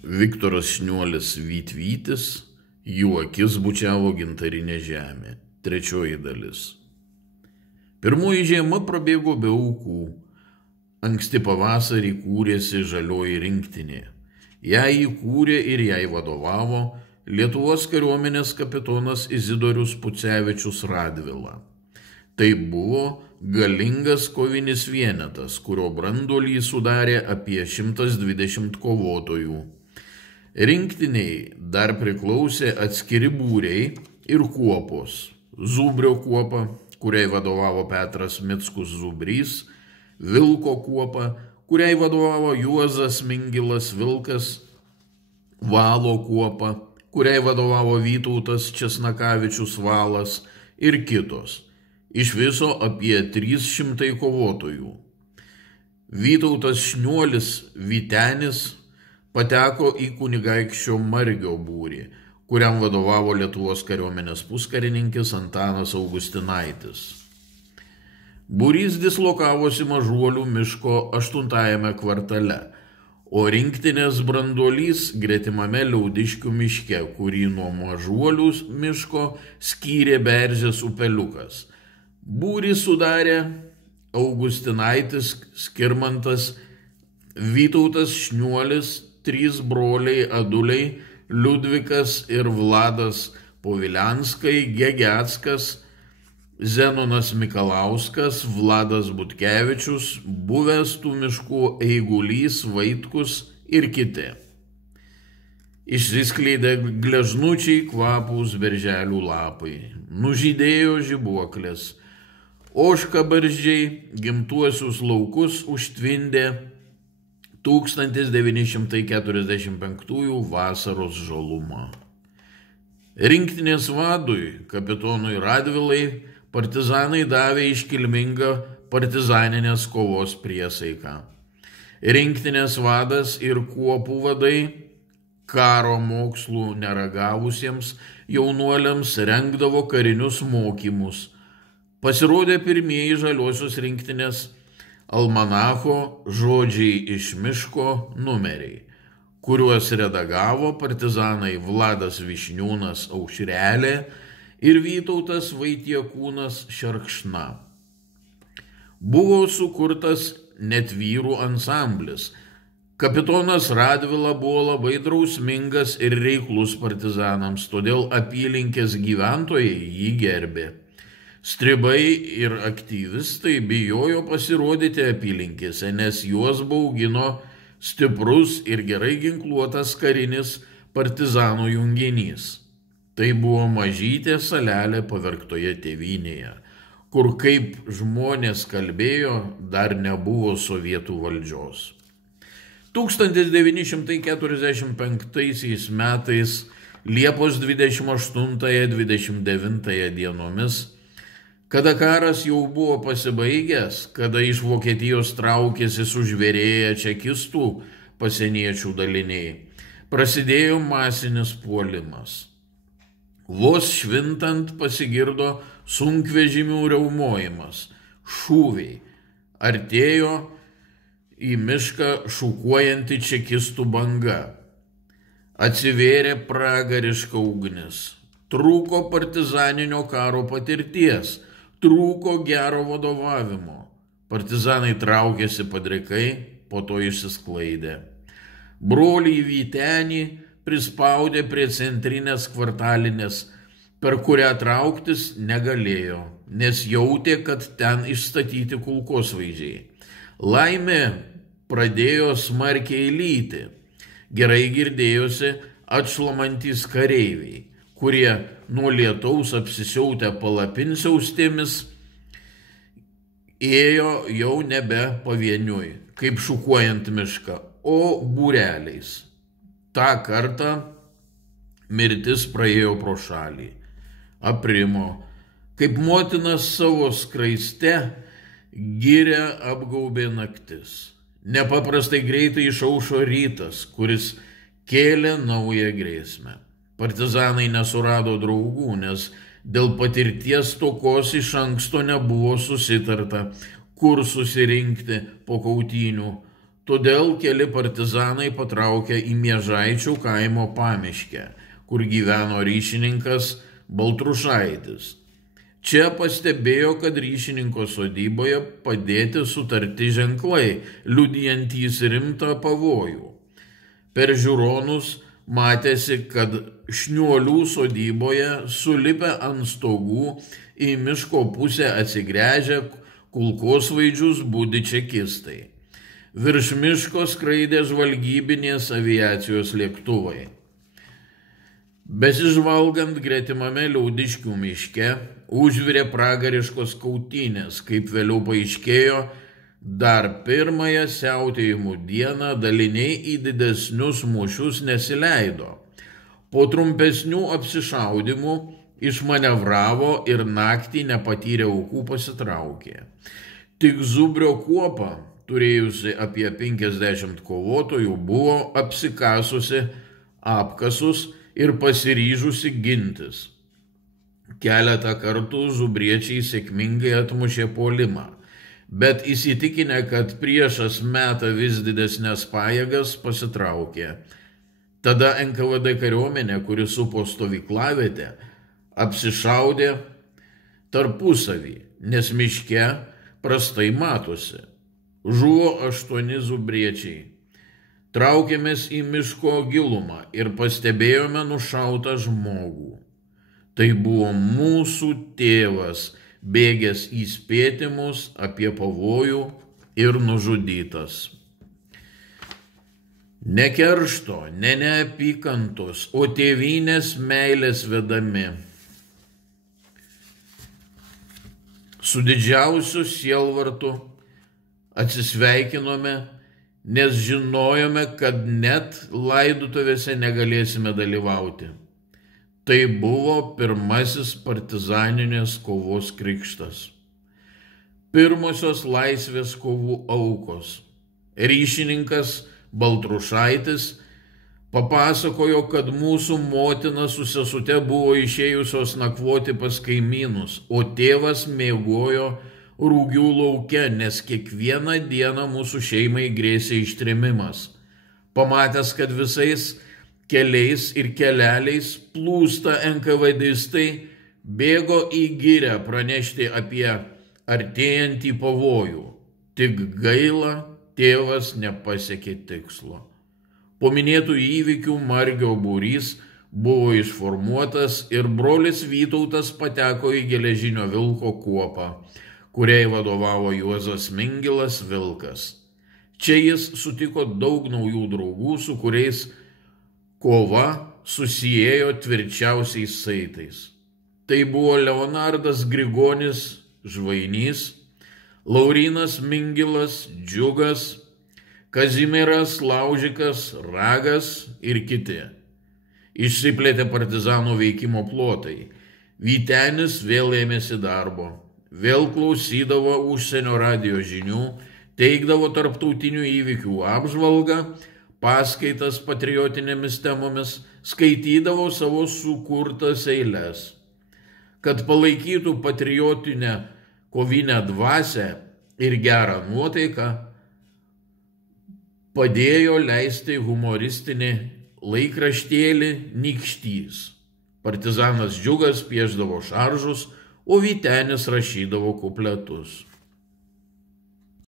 Viktoras Šniuolis Vytvytis, jų akis bučiavo gintarinė žemė. Trečioji dalis. Pirmoji žiema prabėgo be aukų. Anksti pavasarį kūrėsi žalioji rinktinė. Ją įkūrė ir jai vadovavo Lietuvos kariuomenės kapitonas Izidorius Pucevičius Radvila. Tai buvo galingas kovinis vienetas, kurio branduolį sudarė apie 120 kovotojų. Rinktiniai dar priklausė atskiri būriai ir kuopos. Zubrio kuopa, kuriai vadovavo Petras Mickus Zubrys, Vilko kuopa, kuriai vadovavo Juozas Mingilas Vilkas, Valo kuopa, kuriai vadovavo Vytautas Česnakavičius Valas ir kitos. Iš viso apie 300 kovotojų. Vytautas Šniuolis Vytenis pateko į kunigaikščio Margio būrį, kuriam vadovavo Lietuvos kariuomenės puskarininkis Antanas Augustinaitis. Būrys dislokavosi Mažuolių miško 8 kvartale, o rinktinės branduolys gretimame Liaudiškių miške, kurį nuo Mažuolių miško skyrė Beržės upeliukas. Būrį sudarė Augustinaitis, Skirmantas, Vytautas Šniuolis, 3 broliai Aduliai, Liudvikas ir Vladas Povilianskai, Gegeckas, Zenonas Mikalauskas, Vladas Butkevičius, buvęs tų miškų Eigulys, Vaitkus ir kiti. Išsiskleidė gležnučiai kvapūs berželių lapai, nužydėjo žibuoklės, ožkabarzdžiai gimtuosius laukus užtvindė 1945 vasaros žalumą. Rinktinės vadui, kapitonui Radvilai, partizanai davė iškilmingą partizaninės kovos priesaiką. Rinktinės vadas ir kuopų vadai karo mokslų neragavusiems jaunuoliams rengdavo karinius mokymus. Pasirodė pirmieji žaliosios rinktinės almanacho Žodžiai iš miško numeriai, kuriuos redagavo partizanai Vladas Višniūnas Aušrelė ir Vytautas Vaitiekūnas Šerkšna. Buvo sukurtas net vyrų ansamblis. Kapitonas Radvila buvo labai drausmingas ir reiklus partizanams, todėl apylinkės gyventojai jį gerbė. Stribai ir aktyvistai bijojo pasirodyti apylinkėse, nes juos baugino stiprus ir gerai ginkluotas karinis partizanų junginys. Tai buvo mažytė salelė pavergtoje tėvynėje, kur kaip žmonės kalbėjo, dar nebuvo sovietų valdžios. 1945 metais Liepos 28-29 dienomis, kada karas jau buvo pasibaigęs, kada iš Vokietijos traukėsi sužvėrėję čekistų pasieniečių daliniai, prasidėjo masinis puolimas. Vos švintant pasigirdo sunkvežimių riaumojimas, šūviai. Artėjo į mišką šukuojanti čekistų banga. Atsivėrė pragariška ugnis. Trūko partizaninio karo patirties, trūko gero vadovavimo. Partizanai traukėsi padrikai, po to išsisklaidė. Broliai Vytenį prispaudė prie centrinės kvartalinės, per kurią trauktis negalėjo, nes jautė, kad ten išstatyti kulkosvaidžiai. Laimė pradėjo smarkiai lyti. Gerai girdėjosi atšlamantys kareiviai, kurie nuo lietaus apsisiautę palapinsiaustėmis ėjo jau nebe pavieniui, kaip šukuojant mišką, o būreliais. Ta kartą mirtis praėjo pro šalį. Aprimo, kaip motinas savo skraiste girią apgaubė naktis. Nepaprastai greitai išaušo rytas, kuris kėlė naują grėsmę. Partizanai nesurado draugų, nes dėl patirties stokos iš anksto nebuvo susitarta, kur susirinkti po kautynių. Todėl keli partizanai patraukė į Miežaičių kaimo pamiškę, kur gyveno ryšininkas Baltrušaitis. Čia pastebėjo, kad ryšininko sodyboje padėti sutarti ženklai, liudijantys rimtą pavojų. Per žiūronus matėsi, kad Šniuolių sodyboje sulipę ant stogų į miško pusę atsigręžę kulkosvaidžius budi čekistai. Virš miško skraidė žvalgybinės aviacijos lėktuvai. Besižvalgant gretimame Liaudiškių miške, užvirė pragariškos kautynės, kaip vėliau paaiškėjo, dar pirmąją siautėjimų dieną daliniai į didesnius mūšius nesileido. Po trumpesnių apsišaudimų išmanevravo ir naktį nepatyrę aukų pasitraukė. Tik Zubrio kuopa, turėjusi apie 50 kovotojų, buvo apsikasusi apkasus ir pasiryžusi gintis. Keletą kartų zubriečiai sėkmingai atmušė puolimą, bet įsitikinę, kad priešas meta vis didesnės pajėgas, pasitraukė. Tada NKVD kariuomenė, kuri supo stovyklavietę, apsišaudė tarpusavį, nes miške prastai matosi. Žuvo 8 zubriečiai. Traukėmės į miško gilumą ir pastebėjome nušautą žmogų. Tai buvo mūsų tėvas, bėgęs įspėti mus apie pavojų ir nužudytas. Ne keršto, ne neapykantos, o tėvynės meilės vedami. Su didžiausiu sielvartu atsisveikinome, nes žinojome, kad net laidotuvėse negalėsime dalyvauti. Tai buvo pirmasis partizaninės kovos krikštas. Pirmosios laisvės kovų aukos. Ryšininkas Baltrušaitis papasakojo, kad mūsų motina su sesute buvo išėjusios nakvoti pas kaimynus, o tėvas miegojo Rūgių lauke, nes kiekvieną dieną mūsų šeimai grėsė ištrėmimas. Pamatęs, kad visais keliais ir keleliais plūsta NKVDistai, bėgo į girią pranešti apie artėjantį pavojų. Tik gaila, tėvas nepasiekė tikslo. Po minėtų įvykių Margio būrys buvo išformuotas ir brolis Vytautas pateko į Geležinio Vilko kuopą, kuriai vadovavo Juozas Mingilas Vilkas. Čia jis sutiko daug naujų draugų, su kuriais kova susiejo tvirčiausiais saitais. Tai buvo Leonardas Grigonis Žvainys, Laurynas Mingilas Džiugas, Kazimieras Laužikas Ragas ir kiti. Išsiplėtė partizanų veikimo plotai. Vytenis vėl ėmėsi darbo. Vėl klausydavo užsienio radijo žinių, teikdavo tarptautinių įvykių apžvalgą, paskaitas patriotinėmis temomis, skaitydavo savo sukurtas eiles. Kad palaikytų patriotinę kovinę dvasią ir gerą nuotaiką, padėjo leisti humoristinį laikraštėlį Nykštys. Partizanas Džiugas piešdavo šaržus, o Vytenis rašydavo kupletus.